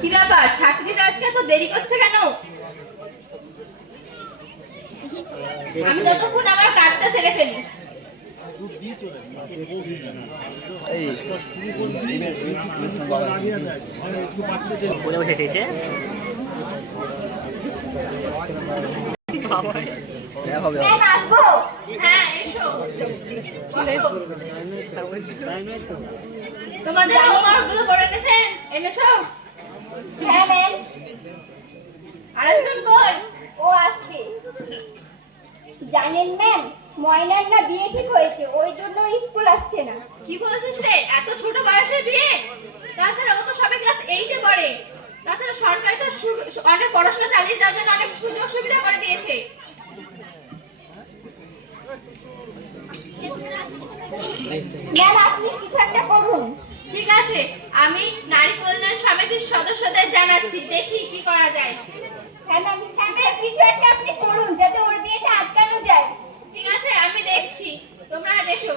কি ব্যাপার, ছাত্রীরা আজকে এত দেরি করছে কেন? আমি ততক্ষণ আমার কাজটা সেরে ফেলি। তোমাদের হোমওয়ার্কগুলো করে এনেছো? হ্যাঁ ম্যাম। আরেকজন কই? ও আসছে। জানেন ম্যাম, ময়নার না বিয়ে ঠিক হয়েছে, ওই জন্য স্কুল আসছে না। কি বলছিস রে, এত ছোট বয়সে বিয়ে? তাছাড়া ও তো সবে ক্লাস 8 এ পড়ে। তাছাড়া সরকার তো অনেক পড়াশোনা চালিয়ে যাওয়ার জন্য অনেক সুযোগ সুবিধা করে দিয়েছে। ম্যাম, আপনি কিছু একটা করুন। ঠিক আছে, আমি নারী কল্যাণ সমিতির সদস্যদের জানাচ্ছি, দেখি কি করা যায়। হ্যাঁ ম্যাম, কিছু একটা আপনি করুন যাতে ওর বিয়েটা আটকানো যায়। ঠিক আছে, আমি দেখছি, তোমরা আজ এসো।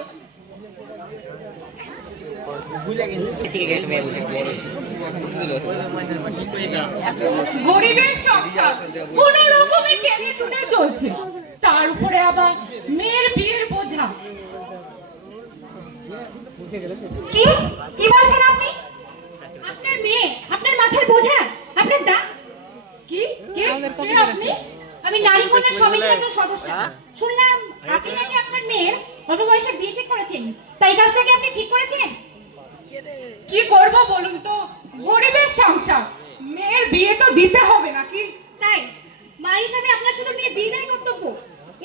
গরিবের সংসার কোন রকমের টেনে টুনে চলছে, তার উপরে আবার মেয়ের বিয়ের বোঝা। কি বলছেন আপনি? আপনার মেয়ে আপনার মাথার বোঝা? আপনার দা কি কে আপনি? আমি নারী কল্যাণ সমিতির একজন সদস্য। শুনলাম আপনি নাকি আপনার মেয়ের অল্প বয়সে বিয়ে ঠিক করেছেন, তাই কাজটা কি আপনি ঠিক করেছেন? কি করব বলুন তো, গরিবের সংসার, মেয়ের বিয়ে তো দিতে হবে নাকি? তাই মা হিসাবে আপনার শুধু মেয়ে বিয়ে দেওয়াই কর্তব্য,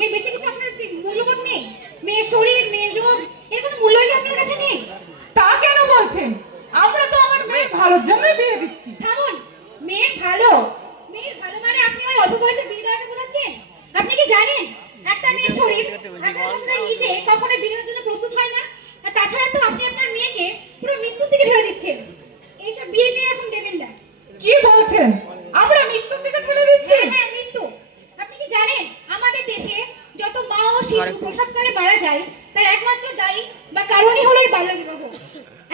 এর বেশি কিছু আপনার মূল্যবোধ নেই? মেয়ের শরীর, মেয়ের রূপ, এর কোনো মূল্যই কি আপনার কাছে নেই? তা কেন বলছেন? আমরা তো আমার মেয়ের ভালোর জন্যই বিয়ে দিচ্ছি। থামুন, মেয়ের ভালো মানে আপনি ওই অল্প বয়সে বিয়ে দেওয়াকে বোঝাচ্ছেন? আপনি কি জানেন একটা মেয়ের শরীর আপনার নিজে কখনো বিয়ের জন্য প্রস্তুত হয় না? আর তাছাড়া তো আপনি আপনার মেয়েকে পুরো মৃত্যুর দিকে ঠেলে দিচ্ছেন। এইসব বিয়ে নিয়ে এখন দেবেন না। কি বলছেন? আমরা মৃত্যুর দিকে ঠেলে দিচ্ছি? হ্যাঁ, মৃত্যু। আপনি কি জানেন আমাদের দেশে যত মা ও শিশু প্রসবকালে মারা যায় তার একমাত্র দায়ী বা কারণই হলো এই বাল্যবিবাহ।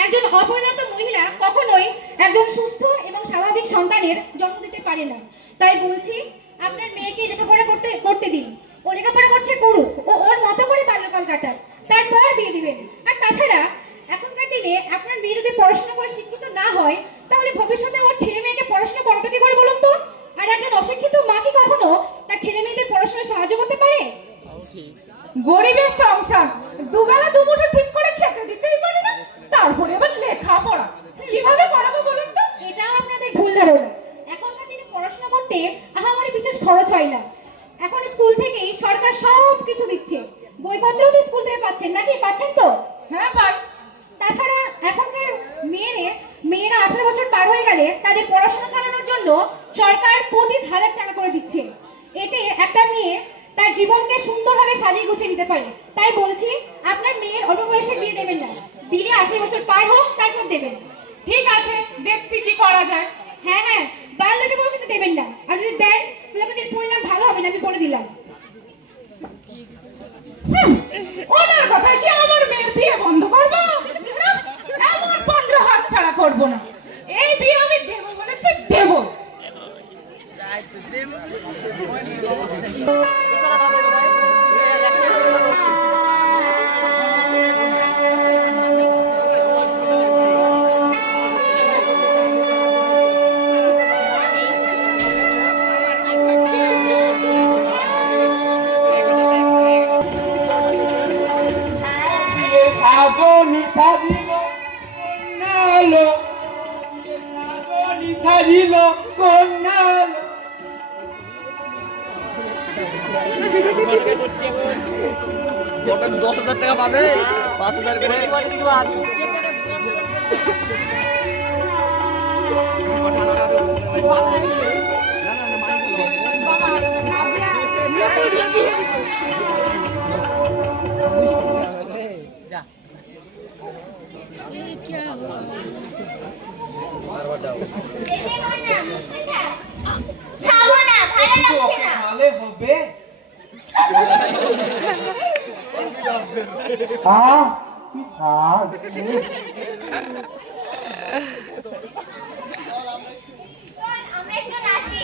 একজন অপরিণত মহিলা কখনোই একজন সুস্থ এবং স্বাভাবিক সন্তানের জন্ম দিতে পারে না। তাই বলছি, আপনার মেয়েকে লেখাপড়া করতে দিন। ও লেখাপড়া করছে, করুক, ও ওর মতো করে বাল্যকাল কাটাক, তারপর বিয়ে দিবেন। আর তাছাড়া এখনকার দিনে আপনার মেয়ে যদি পড়াশোনা করে শিক্ষিত না হয়, তাহলে ভবিষ্যতে ওর ছেলে মেয়েকে পড়াশোনা করাবে কি করে বলুন তো? আর একজন অশিক্ষিত মা কি কখনো তার ছেলে মেয়েদের পড়াশোনায় সাহায্য করতে পারে? গরিবের সংসার, দুবেলা দুমুঠো ঠিক করে খেতে দিতেই পারে না, তারপরে আবার লেখাপড়া কিভাবে করাবো বলুন তো? এটাও আপনাদের ভুল ধারণা। এখনকার দিনে পড়াশোনা করতে আহামরি বিশেষ খরচ হয় না। এখন স্কুল থেকেই সরকার সব কিছু দিচ্ছে। বইপত্রও তো স্কুল থেকে পাচ্ছেন নাকি? পাচ্ছেন তো? হ্যাঁ পাই। তাছাড়া এখনকার মেয়েরা 18 বছর পার হয়ে গেলে তাদের পড়াশোনা চালানোর জন্য সরকার 25,000 টাকা করে দিচ্ছে। এতে একটা মেয়ে তার জীবনকে সুন্দরভাবে সাজিয়ে গুছিয়ে নিতে পারে। তাই বলছি, আপনার মেয়ের অল্প বয়সে বিয়ে দেবেন না। দিলে 18 বছর পার হোক, তারপর দেবেন। ঠিক আছে, দেখছি কি করা যায়। হ্যাঁ, বাল্যবিবাহ কিন্তু দেবেন না। আর যদি দেন তাহলে আপনাদের পরিণাম ভালো হবে না, আমি বলে দিলাম। ওনার কথায় কি আমার মেয়ের বিয়ে বন্ধ করবো? এমন পত্র হাত ছাড়া করবো না। এই বিয়ে আমি দেবো বলেছি, দেবো। সাজিল কন্যা 10,000 টাকা পাবে, 5,000 করে। ভালো হবে কি স্বাদ। আমরা একটু নাচি।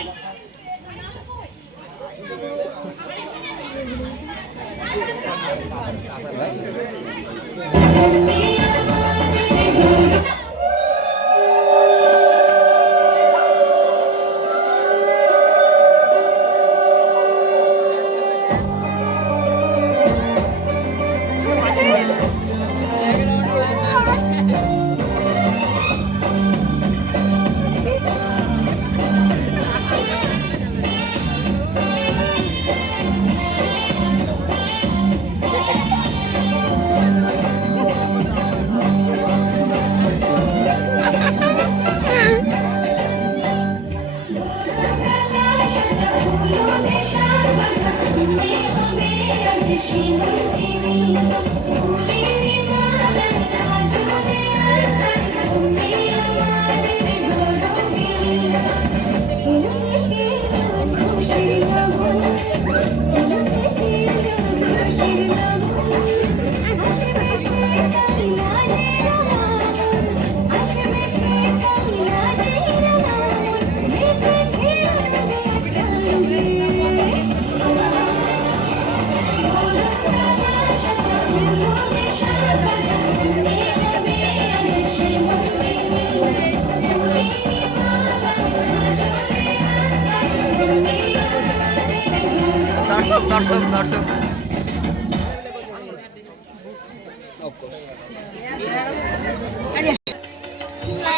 দর্শক দর্শক দর্শক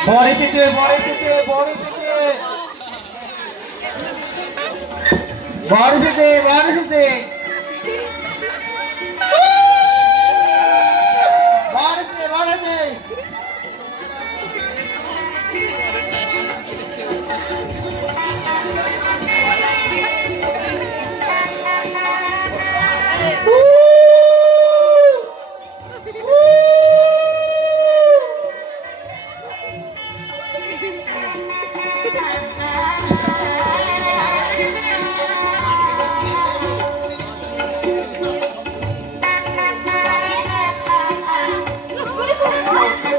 বড় এসেছে বড় এসেছে বড় এসেছে বড় এসেছে বড় এসেছে বড় এসেছে বড় এসেছে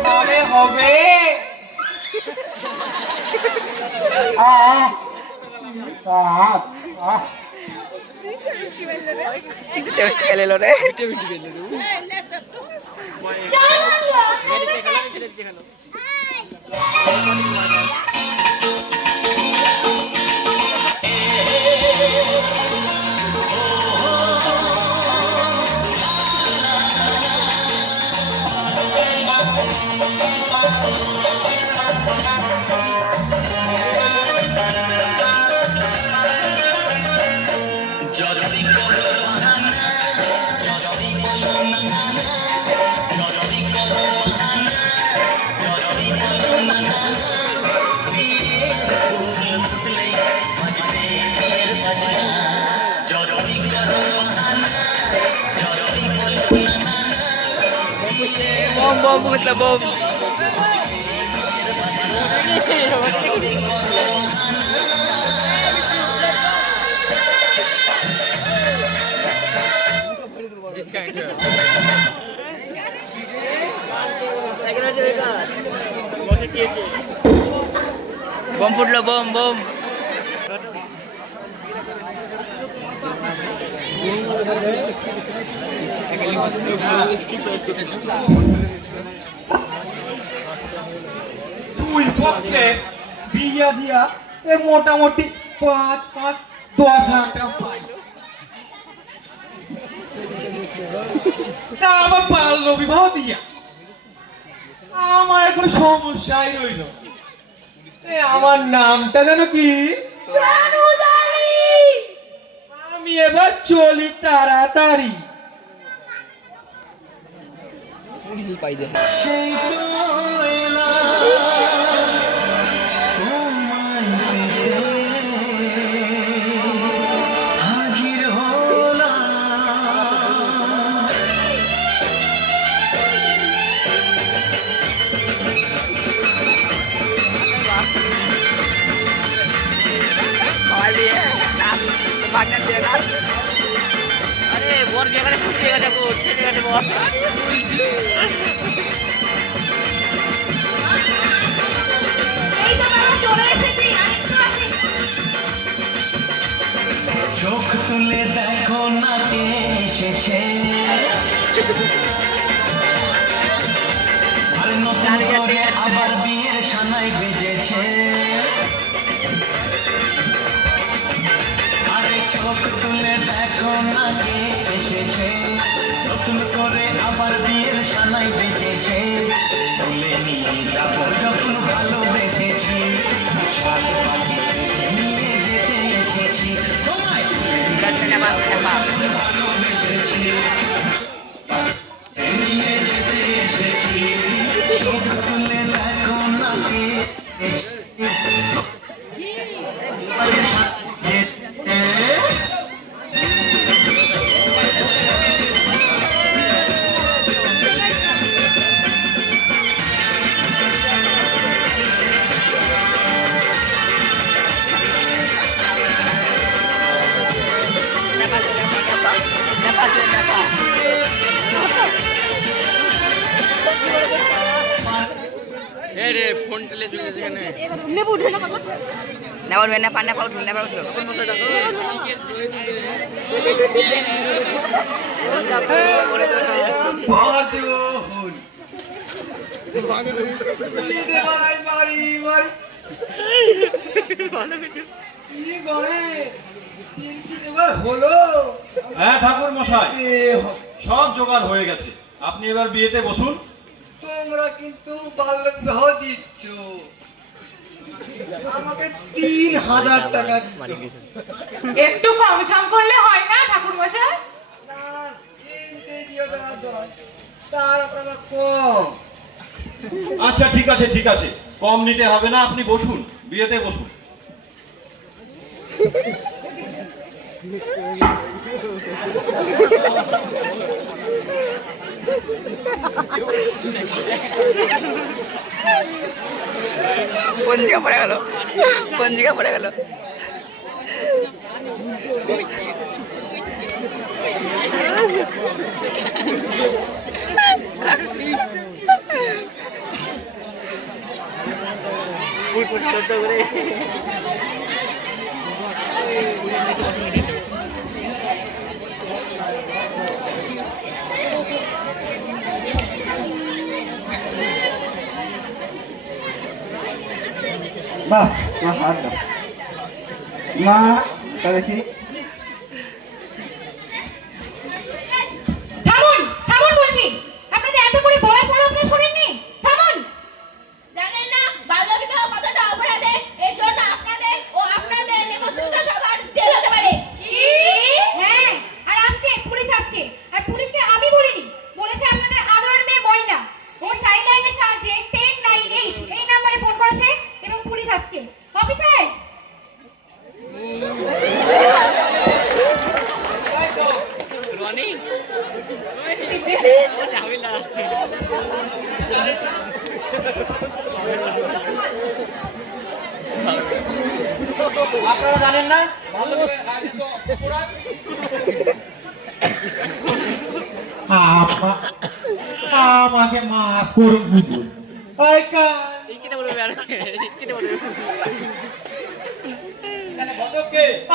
বলে হবে টেস্ট খেলে রে bom bom मतलब bom bom ফুটলো bom bom দুই পক্ষে বিয়া দিয়া এ মোটামুটি 5-10,000 টাকা পাই তা আবার বাল্য বিবাহ দিয়া আমার এখন সমস্যাই রইল আমার নামটা যেন কি আমি এবার চলি তাড়াতাড়ি সেই হাজির হলাম और भी है नाच तो भागने दे रहा अरे बोल তোর বিয়ে করে খুশি হয়ে গেছে বোন ফেটে গেছে বল এই তো বাবা চলে এসেছি আরেকটু আছি চোখ তুলে দেখো না কে এসেছে আরে নতুন করে আবার বিয়ের সানাই বেজেছে আরে চোখ তুলে দেখো না কে এসেছে নতুন করে আবার বিয়ের সানাই বেজেছে তুলে নিয়ে যাবো যখন ভালোবেসেছি সাত পাখি নিয়ে যেতে এসেছি তোমায় তুলে নিয়ে ভালোবেসেছি নিয়ে যেতে এসেছি চোখ তুলে দেখো না কে নেবার ভেনে পান্না পাউট নেবার উঠলো হ্যাঁ ঠাকুর মশাই সব জোগাড় হয়ে গেছে আপনি এবার বিয়েতে বসুন তোমরা কিন্তু বাল্য বিবাহ দিচ্ছ আমাকে 3000 টাকা একটু কম সম করলে হয় না ঠাকুর মশাই? না কিনতে দিও তার আপনারা কম আচ্ছা ঠিক আছে কম নিতে হবে না আপনি বসুন বিয়েতে বসুন পঞ্জিকা পড়ে গেল বাহ মা হাত দাও মা তা দেখি থামুন বলছি আপনাদের এত করে বলার পর আপনারা শোনেননি থামুন জানেন না বাল্যবিবাহ কতটা অপরাধের এর জন্য আপনাদের ও আপনাদের নিমন্ত্রিত সবার জেল হতে পারে কি হ্যাঁ আর পুলিশ আসছে আর পুলিশকে আমি বলিনি বলেছে আপনাদের আদরের মেয়ে ময়না ও চাইল্ড লাইনের সাহায্যে 1098 এই নম্বরে ফোন করেছে এবং পুলিশ আসছে অফিসার রনি আপনারা জানেন না আমাকে মাফ করুন হুজুর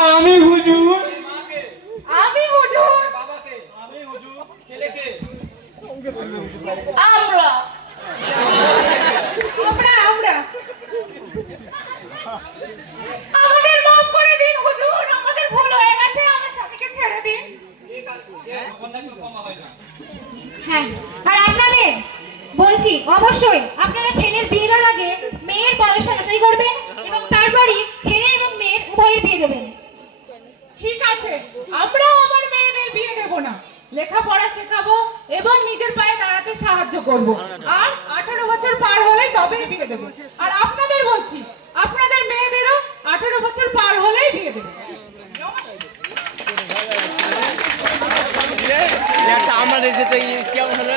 আমি হুজুর আমি হুজুর আমরা আমাদের মাফ করে দিন হুজুর আমাদের ভুল হয়ে গেছে আমার স্বামীকে ছেড়ে দিন হ্যাঁ আর আপনাদের বলছি অবশ্যই আপনারা ছেলের বিয়ে দেওয়ার আগে মেয়ের বয়সটা যাচাই করবেন এবং তারপরই ছেলে এবং মেয়ের উভয়ের বিয়ে দেবেন ঠিক আছে আমরাও আমার মেয়েদের বিয়ে দেব না লেখাপড়া শেখাবো এবং নিজের পায়ে দাঁড়াতে সাহায্য করব আর 18 বছর পার হলে তবেই বিয়ে দেব আর আপনাদের বলছি আপনাদের মেয়েদেরও 18 বছর পার হলেই বিয়ে দেব আমাদের যেতে কেমন হলো